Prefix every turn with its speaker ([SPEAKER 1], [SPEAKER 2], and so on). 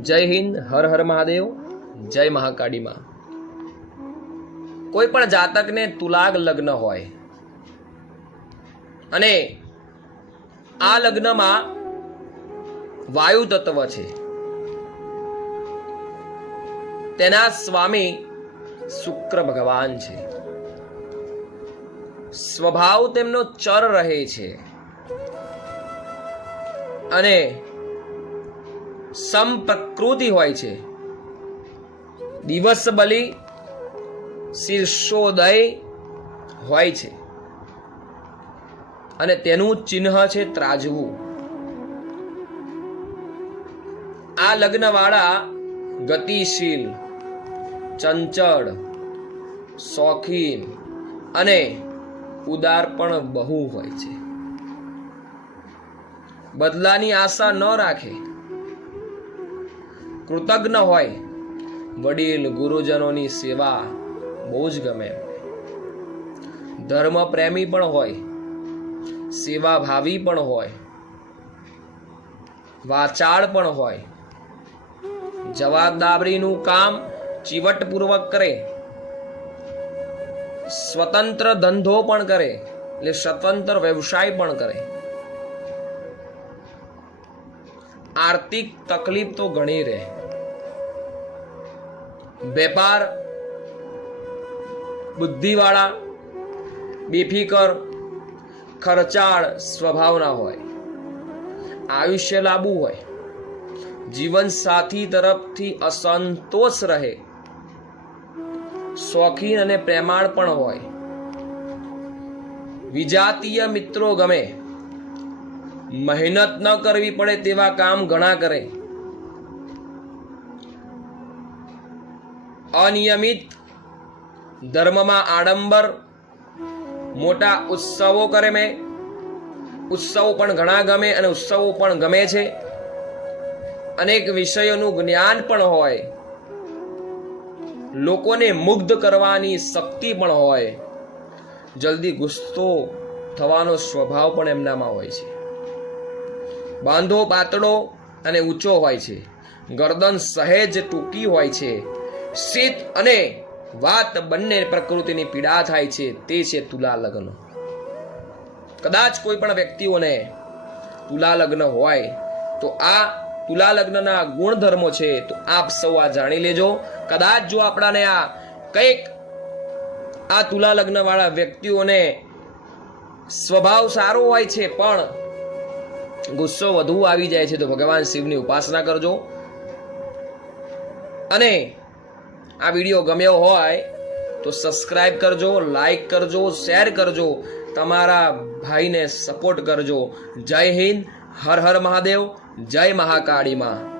[SPEAKER 1] જય હિન્દ, હર હર મહાદેવ, જય મહાકાળીમાં. કોઈ પણ જાતકને તુલાગ લગ્ન હોય અને આ લગ્નમાં વાયુ તત્વ છે, તેના સ્વામી શુક્ર ભગવાન છે. સ્વભાવ તેમનો ચર રહે છે. અને સમપ્રકૃતિ હોય છે. દિવસ બલી શીર્ષોદય હોય છે. અને તેનું ચિહ્ન છે ત્રાજવું. આ લગ્નવાળા ગતિશીલ, ચંચળ, શોખીન અને ઉદાર પણ બહુ હોય છે. બદલાની આશા ન રાખે. કૃતજ્ઞ હોય, વડીલ ગુરુજનોની સેવા બહુ જ ગમે. ધર્મ પ્રેમી પણ હોય સેવા ભાવી પણ હોય, વાચાળ પણ હોય. જવાબદારીનું કામ ચીવટપૂર્વક કરે, સ્વતંત્ર ધંધો પણ કરે, એટલે સ્વતંત્ર વ્યવસાય પણ કરે. આર્થિક તકલીફ તો ઘણી રહે. વેપાર, બુદ્ધિવાળા, બેફિકર, ખર્ચાળ સ્વભાવના હોય, આયુષ્ય લાંબુ હોય, જીવન સાથી તરફથી અસંતોષ રહે, શોખીન અને પ્રેમાળ પણ હોય, વિજાતીય મિત્રો ગમે, મહેનત ન કરવી પડે તેવા કામ ઘણા કરે અનિયમિત ધર્મમાં આડંબર, મોટા ઉત્સવો કરે મેં. ઉત્સવો પણ ઘણા ગમે અને ઉત્સવો પણ ગમે છે. અનેક વિષયોનું જ્ઞાન પણ હોય. લોકોને મુગ્ધ કરવાની શક્તિ પણ હોય. જલ્દી ગુસ્સો થવાનો સ્વભાવ પણ એમનામાં હોય છે. બાંધો પાતળો અને ઊંચો હોય છે. ગરદન સહેજ ટૂંકી હોય છે. શીત અને વાત બંને પ્રકૃતિની પીડા થાય છે, તે છે તુલા લગ્ન કદાચ કોઈ પણ વ્યક્તિઓને તુલા લગ્ન હોય, તો આ તુલા લગ્નના ગુણધર્મો છે, તો આપ સૌ આ જાણી લેજો. કદાચ જો આપણાને આ કંઈક આ તુલા લગ્નવાળા વ્યક્તિઓને સ્વભાવ સારો હોય છે, પણ ગુસ્સો વધુ આવી જાય છે, તો ભગવાન શિવની ઉપાસના કરજો. અને આ વીડિયો ગમ્યો હોય તો સબસ્ક્રાઇબ કરજો લાઈક કરજો શેર કરજો, તમારા ભાઈને સપોર્ટ કરજો. જય હિન્દ, હર હર મહાદેવ, જય મહાકાળીમાં